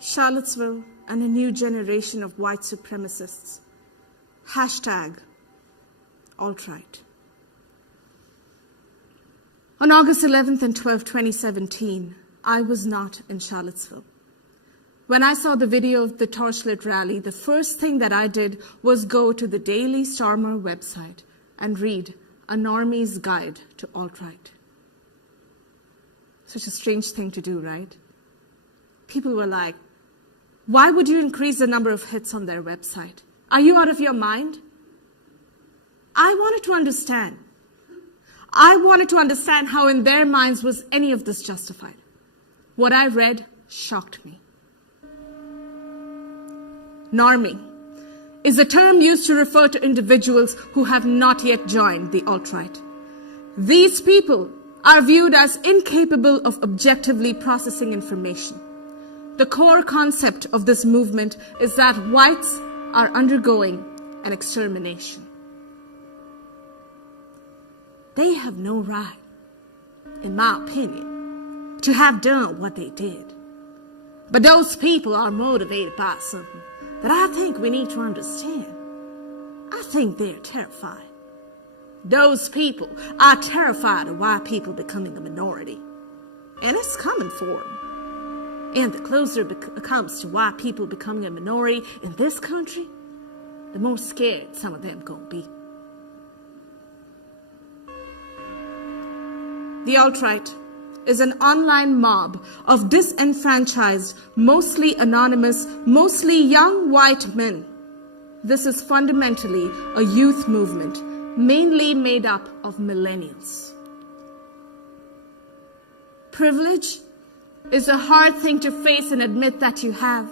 Charlottesville and a new generation of white supremacists. Hashtag alt-right. On August 11th and 12th, 2017, I was not in Charlottesville. When I saw the video of the torchlit rally, the first thing that I did was go to the Daily Stormer website and read A Normie's Guide to Alt-Right. Such a strange thing to do, right? People were like, why would you increase the number of hits on their website? Are you out of your mind? I wanted to understand. I wanted to understand how in their minds was any of this justified. What I read shocked me. Normie is a term used to refer to individuals who have not yet joined the alt-right. These people are viewed as incapable of objectively processing information. The core concept of this movement is that whites are undergoing an extermination. They have no right, in my opinion, to have done what they did. But those people are motivated by something that I think we need to understand. I think they're terrified. Those people are terrified of white people becoming a minority. And it's coming for them. And the closer it comes to white people becoming a minority in this country, the more scared some of them gonna be. The alt-right is an online mob of disenfranchised, mostly anonymous, mostly young white men. This is fundamentally a youth movement, mainly made up of millennials. Privilege is a hard thing to face and admit that you have.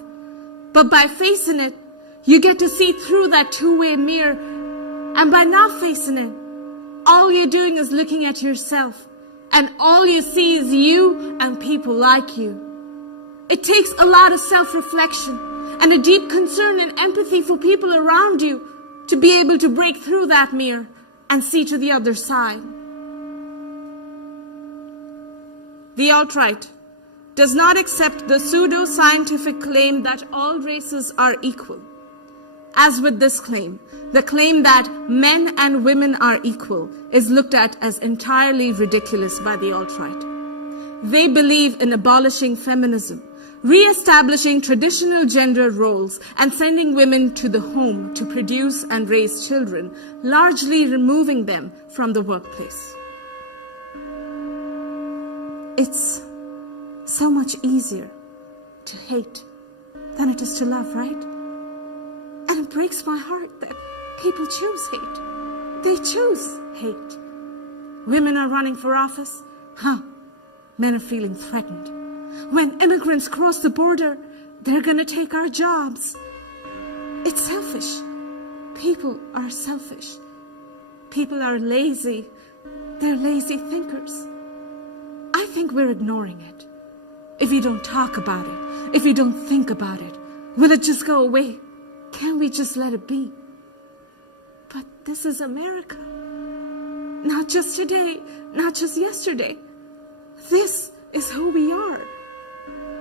But by facing it, you get to see through that two-way mirror. And by not facing it, all you're doing is looking at yourself. And all you see is you and people like you. It takes a lot of self-reflection and a deep concern and empathy for people around you to be able to break through that mirror and see to the other side. The alt-right does not accept the pseudo-scientific claim that all races are equal. As with this claim, the claim that men and women are equal is looked at as entirely ridiculous by the alt-right. They believe in abolishing feminism, re-establishing traditional gender roles and sending women to the home to produce and raise children, largely removing them from the workplace. It's so much easier to hate than it is to love, right? And it breaks my heart that people choose hate. They choose hate. Women are running for office. Men are feeling threatened. When immigrants cross the border, they're gonna take our jobs. It's selfish. People are selfish. People are lazy. They're lazy thinkers. I think we're ignoring it. If you don't talk about it, if you don't think about it, will it just go away? Can't we just let it be? But this is America. Not just today, not just yesterday. This is who we are.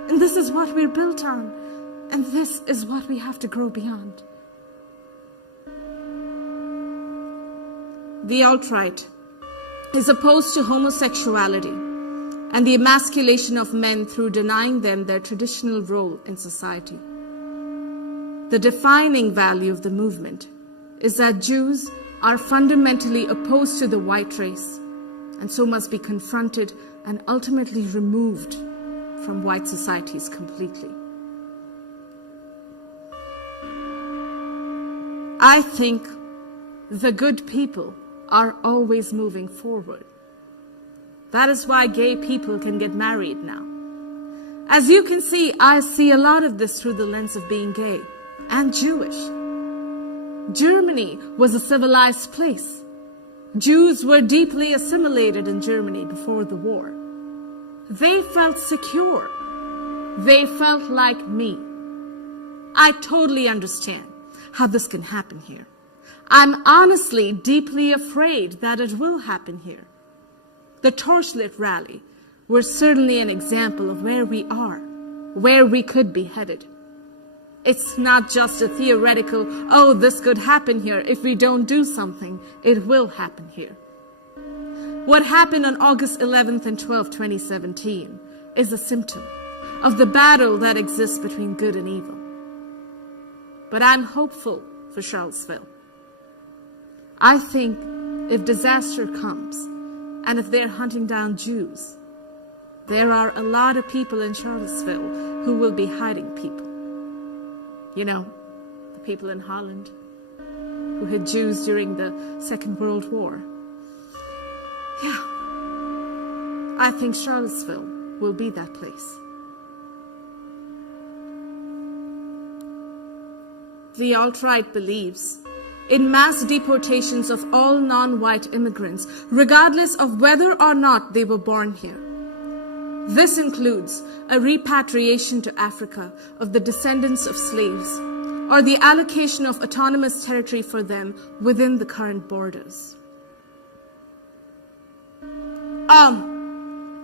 And this is what we're built on. And this is what we have to grow beyond. The alt-right is opposed to homosexuality and the emasculation of men through denying them their traditional role in society. The defining value of the movement is that Jews are fundamentally opposed to the white race and so must be confronted and ultimately removed from white societies completely. I think the good people are always moving forward. That is why gay people can get married now. As you can see, I see a lot of this through the lens of being gay and Jewish. Germany was a civilized place. Jews were deeply assimilated in Germany before the war. They felt secure. They felt like me. I totally understand how this can happen here. I'm honestly deeply afraid that it will happen here. The Torchlit rally was certainly an example of where we are, where we could be headed. It's not just a theoretical, oh, this could happen here. If we don't do something, it will happen here. What happened on August 11th and 12th, 2017 is a symptom of the battle that exists between good and evil. But I'm hopeful for Charlottesville. I think if disaster comes, and if they're hunting down Jews, there are a lot of people in Charlottesville who will be hiding people. You know, the people in Holland who hid Jews during the Second World War. Yeah, I think Charlottesville will be that place. The alt-right believes in mass deportations of all non-white immigrants, regardless of whether or not they were born here. This includes a repatriation to Africa of the descendants of slaves, or the allocation of autonomous territory for them within the current borders.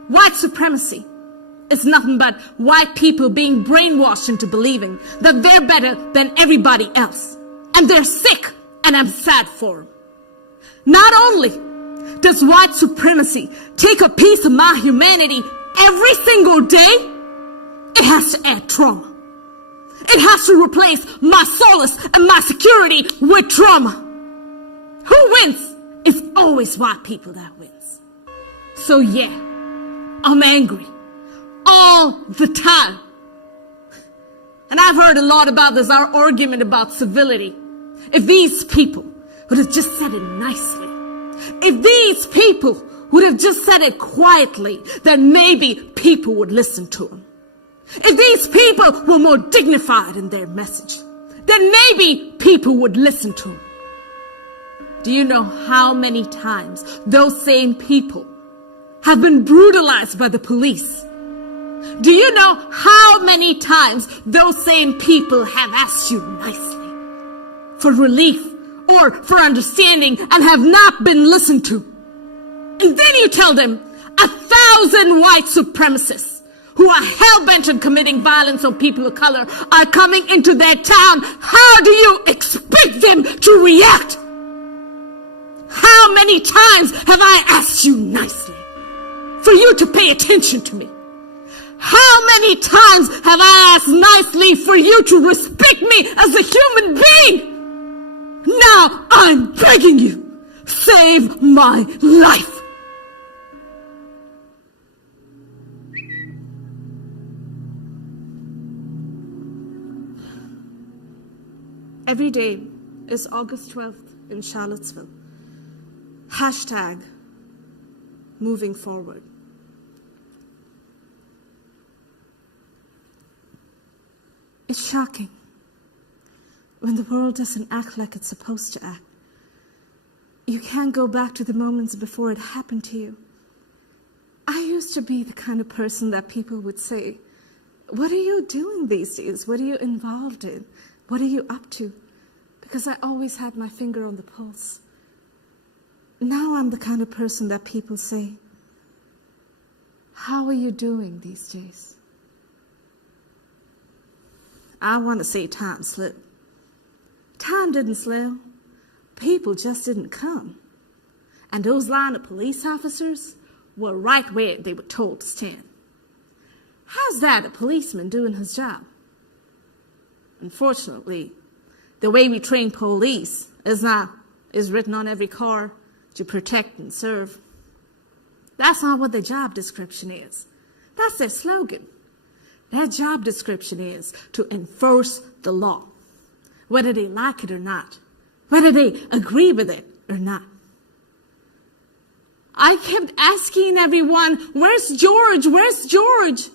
White supremacy is nothing but white people being brainwashed into believing that they're better than everybody else. And they're sick, and I'm sad for them. Not only does white supremacy take a piece of my humanity every single day, it has to add trauma. It has to replace my solace and my security with trauma. Who wins? It's always white people that wins. So yeah, I'm angry all the time. And I've heard a lot about this, our argument about civility. If these people would have just said it nicely, if these people would have just said it quietly, then maybe people would listen to them. If these people were more dignified in their message, then maybe people would listen to them. Do you know how many times those same people have been brutalized by the police? Do you know how many times those same people have asked you nicely for relief or for understanding and have not been listened to? And then you tell them 1,000 white supremacists who are hell-bent on committing violence on people of color are coming into their town. How do you expect them to react? How many times have I asked you nicely for you to pay attention to me? How many times have I asked nicely for you to respect me as a human being? Now I'm begging you, save my life. Every day is August 12th in Charlottesville. Hashtag moving forward. It's shocking when the world doesn't act like it's supposed to act. You can't go back to the moments before it happened to you. I used to be the kind of person that people would say, "What are you doing these days? What are you involved in? What are you up to?" Because I always had my finger on the pulse. Now I'm the kind of person that people say, "How are you doing these days?" I want to say time slipped. Time didn't slip. People just didn't come. And those line of police officers were right where they were told to stand. How's that a policeman doing his job? Unfortunately, the way we train police is written on every car to protect and serve. That's not what their job description is. That's their slogan. Their job description is to enforce the law, whether they like it or not, whether they agree with it or not. I kept asking everyone, "Where's George? Where's George?"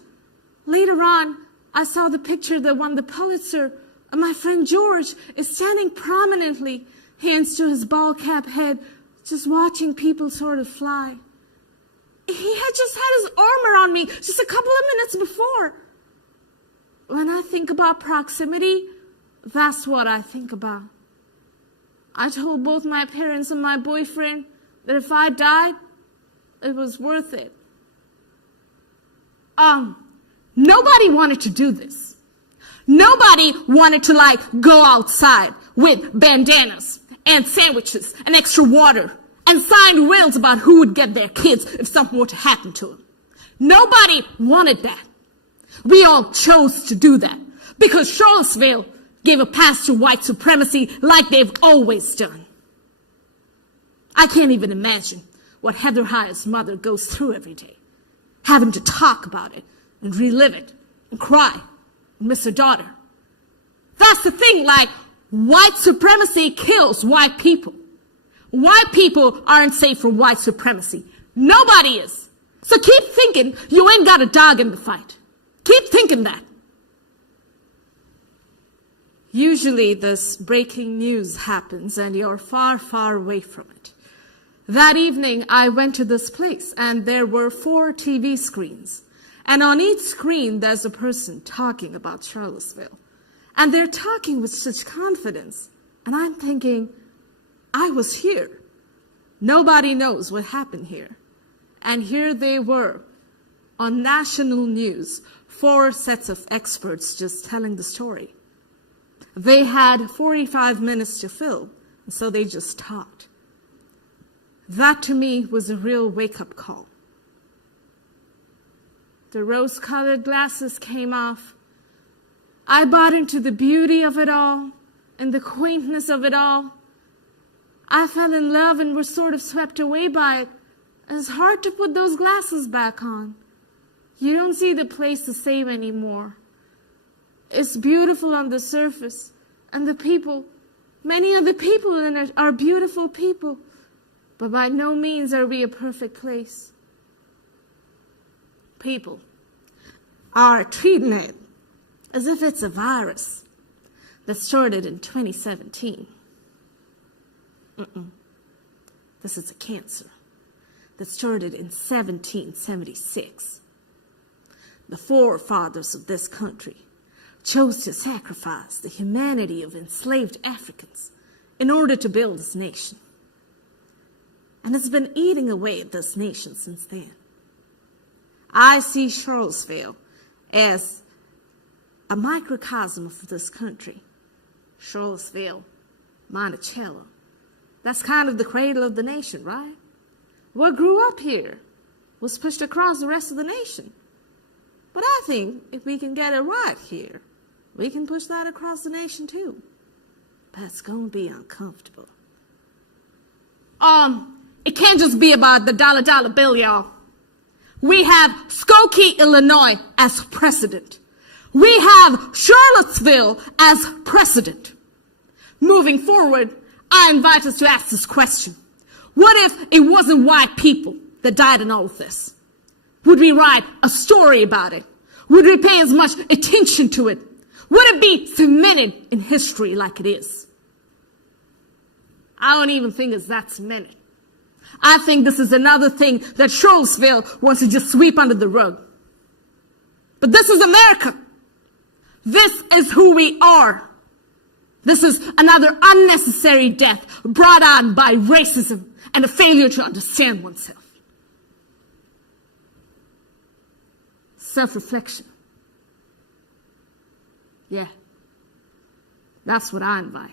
Later on, I saw the picture that won the Pulitzer. And my friend George is standing prominently, hands to his bald cap head, just watching people sort of fly. He had just had his armor on me just a couple of minutes before. When I think about proximity, that's what I think about. I told both my parents and my boyfriend that if I died, it was worth it. Nobody wanted to do this. Nobody wanted to go outside with bandanas and sandwiches and extra water and signed wills about who would get their kids if something were to happen to them. Nobody wanted that. We all chose to do that because Charlottesville gave a pass to white supremacy like they've always done. I can't even imagine what Heather Hyatt's mother goes through every day, having to talk about it and relive it and cry and miss her daughter. That's the thing, white supremacy kills white people. White people aren't safe from white supremacy. Nobody is. So keep thinking you ain't got a dog in the fight. Keep thinking that. Usually this breaking news happens and you're far, far away from it. That evening I went to this place and there were 4 TV screens. And on each screen there's a person talking about Charlottesville. And they're talking with such confidence. And I'm thinking, I was here. Nobody knows what happened here. And here they were on national news, 4 sets of experts just telling the story. They had 45 minutes to fill, and so they just talked. That to me was a real wake-up call. The rose-colored glasses came off. I bought into the beauty of it all and the quaintness of it all. I fell in love and was sort of swept away by it. It's hard to put those glasses back on. You don't see the place the same anymore. It's beautiful on the surface, and the people, many of the people in it are beautiful people, but by no means are we a perfect place. People are treating it as if it's a virus that started in 2017. This is a cancer that started in 1776. The forefathers of this country chose to sacrifice the humanity of enslaved Africans in order to build this nation. And it's been eating away at this nation since then. I see Charlottesville as a microcosm of this country. Charlottesville, Monticello. That's kind of the cradle of the nation, right? What grew up here was pushed across the rest of the nation. But I think if we can get it right here, we can push that across the nation too. That's gonna be uncomfortable. It can't just be about the dollar bill, y'all. We have Skokie, Illinois as precedent. We have Charlottesville as precedent. Moving forward, I invite us to ask this question. What if it wasn't white people that died in all of this? Would we write a story about it? Would we pay as much attention to it? Would it be cemented in history like it is? I don't even think it's that cemented. I think this is another thing that Charlottesville wants to just sweep under the rug. But this is America. This is who we are. This is another unnecessary death brought on by racism and a failure to understand oneself. Self-reflection. Yeah, that's what I invite.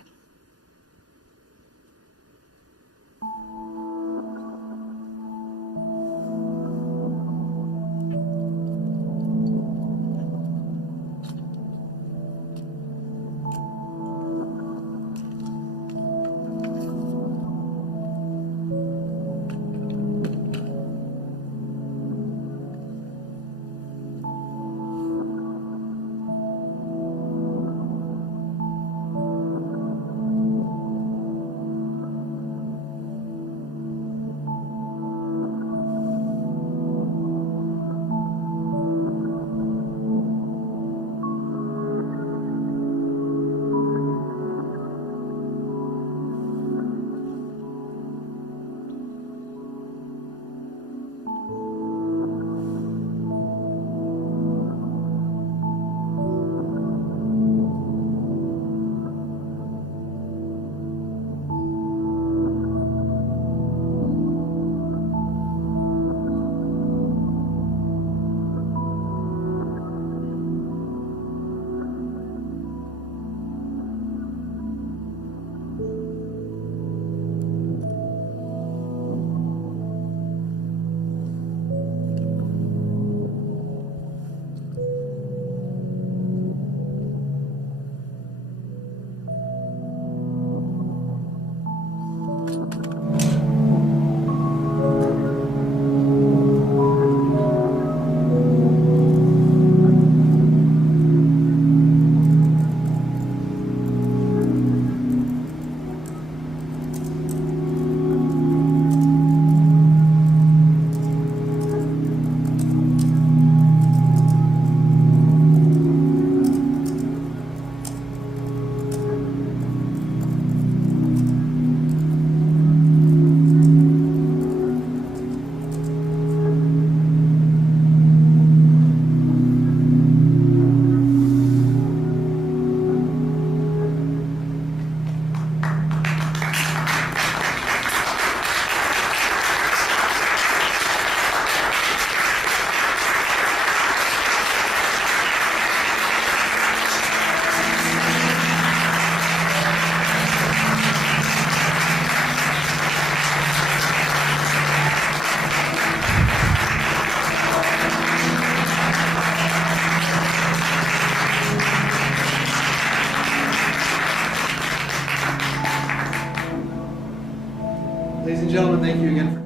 Ladies and gentlemen, thank you again for